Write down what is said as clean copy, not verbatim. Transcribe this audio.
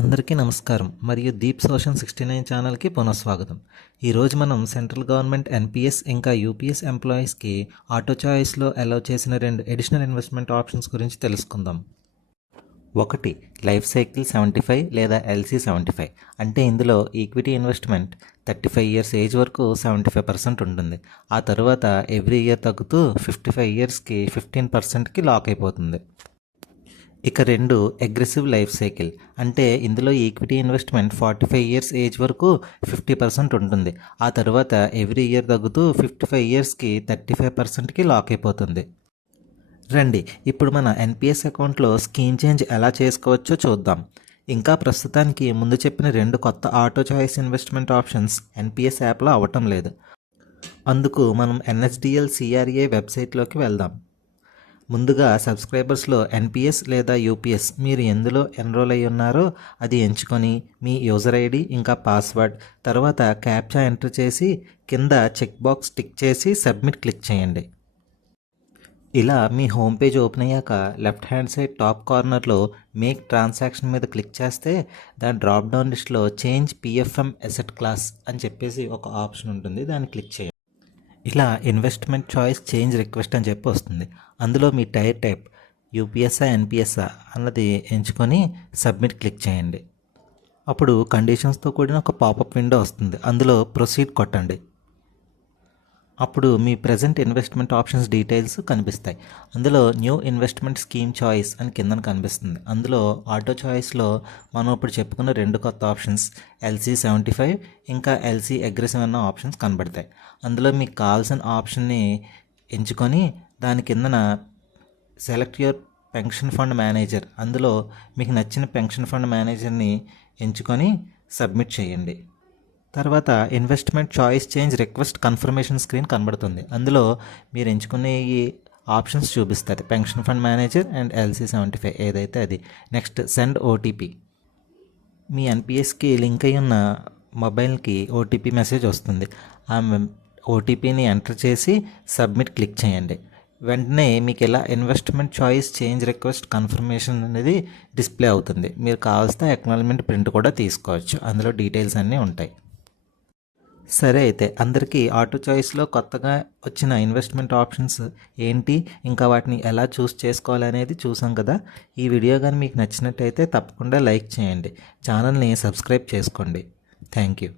అందరికీ నమస్కారం మరియు దీప్ సోషన్ 69 ఛానల్కి పునఃస్వాగతం. ఈరోజు మనం సెంట్రల్ గవర్నమెంట్ ఎన్పిఎస్ ఇంకా యూపీఎస్ ఎంప్లాయీస్కి ఆటో చాయిస్లో అలౌ చేసిన 2 అడిషనల్ ఇన్వెస్ట్మెంట్ ఆప్షన్స్ గురించి తెలుసుకుందాం. ఒకటి లైఫ్ సైకిల్ 75 లేదా ఎల్సీ 75 అంటే ఇందులో ఈక్విటీ ఇన్వెస్ట్మెంట్ 35 ఇయర్స్ ఏజ్ వరకు 75% ఉంటుంది. ఆ తర్వాత ఎవ్రీ ఇయర్ తగ్గుతూ 55 ఇయర్స్కి 15%కి లాక్ అయిపోతుంది. ఇక 2 అగ్రెసివ్ లైఫ్ సైకిల్ అంటే ఇందులో ఈక్విటీ ఇన్వెస్ట్మెంట్ 45 ఇయర్స్ ఏజ్ వరకు 50% ఉంటుంది. ఆ తర్వాత ఎవ్రీ ఇయర్ తగ్గుతూ 55 ఇయర్స్కి 35%కి లాక్ అయిపోతుంది. రండి ఇప్పుడు మన ఎన్పిఎస్ అకౌంట్లో స్కీమ్ చేంజ్ ఎలా చేసుకోవచ్చో చూద్దాం. ఇంకా ప్రస్తుతానికి ముందు చెప్పిన 2 కొత్త auto choice investment options NPS యాప్లో అవ్వటం లేదు. అందుకు మనం ఎన్ఎస్డిఎల్ సిఆర్ఏ వెబ్సైట్లోకి వెళ్దాం. ముందుగా సబ్స్క్రైబర్స్లో ఎన్పిఎస్ లేదా యూపీఎస్ మీరు ఎందులో ఎన్రోల్ అయ్యి ఉన్నారో అది ఎంచుకొని మీ యూజర్ ఐడి ఇంకా పాస్వర్డ్ తర్వాత క్యాప్చా ఎంటర్ చేసి కింద చెక్ బాక్స్ టిక్ చేసి సబ్మిట్ క్లిక్ చేయండి. ఇలా మీ హోమ్ పేజ్ ఓపెన్ అయ్యాక లెఫ్ట్ హ్యాండ్ సైడ్ టాప్ కార్నర్లో మేక్ ట్రాన్సాక్షన్ మీద క్లిక్ చేస్తే దాని డ్రాప్ డౌన్ లిస్ట్లో చేంజ్ పిఎఫ్ఎం అసెట్ క్లాస్ అని చెప్పేసి ఒక ఆప్షన్ ఉంటుంది, దాన్ని క్లిక్ చేయండి. ఇలా ఇన్వెస్ట్మెంట్ చాయిస్ చేంజ్ రిక్వెస్ట్ అని చెప్పి వస్తుంది. అందులో మీ టైర్ టైప్ యూపీఎస్ఆ ఎన్పిఎస్ఆ అన్నది ఎంచుకొని సబ్మిట్ క్లిక్ చేయండి. అప్పుడు కండిషన్స్తో కూడిన ఒక పాపప్ విండో వస్తుంది, అందులో ప్రొసీడ్ కొట్టండి. అప్పుడు మీ ప్రజెంట్ ఇన్వెస్ట్మెంట్ ఆప్షన్స్ డీటెయిల్స్ కనిపిస్తాయి. అందులో న్యూ ఇన్వెస్ట్మెంట్ స్కీమ్ చాయిస్ అని కిందన కనిపిస్తుంది. అందులో ఆటో చాయిస్లో మనం ఇప్పుడు చెప్పుకున్న 2 కొత్త ఆప్షన్స్ ఎల్సీ 75 ఇంకా ఎల్సీ అగ్రెసివ్ అన్న ఆప్షన్స్ కనబడతాయి. అందులో మీకు కావాల్సిన ఆప్షన్ని ఎంచుకొని దాని కిందన select your pension fund manager, అందులో మీకు నచ్చిన పెన్షన్ ఫండ్ మేనేజర్ని ఎంచుకొని సబ్మిట్ చేయండి. తర్వాత investment choice change request confirmation screen కనబడుతుంది. అందులో మీరు ఎంచుకునే ఈ ఆప్షన్స్ చూపిస్తారు, pension fund manager and LC 75 ఏదైతే అది. నెక్స్ట్ సెండ్ ఓటీపీ, మీ ఎన్పిఎస్కి లింక్ అయి ఉన్న మొబైల్కి ఓటీపీ మెసేజ్ వస్తుంది. ఆ ఓటీపీని ఎంటర్ చేసి సబ్మిట్ క్లిక్ చేయండి. వెంటనే మీకు ఇలా investment choice change request confirmation అనేది డిస్ప్లే అవుతుంది. మీరు కావాల్సిన అక్నాలజ్మెంట్ ప్రింట్ కూడా తీసుకోవచ్చు, అందులో డీటెయిల్స్ అన్నీ ఉంటాయి. సరే, అయితే అందరికీ ఆటో చాయిస్లో కొత్తగా వచ్చిన ఇన్వెస్ట్మెంట్ ఆప్షన్స్ ఏంటి, ఇంకా వాటిని ఎలా చూస్ చేసుకోవాలనేది చూసాం కదా. ఈ వీడియో కానీ మీకు నచ్చినట్టయితే తప్పకుండా లైక్ చేయండి, ఛానల్ని సబ్స్క్రైబ్ చేసుకోండి. Thank you.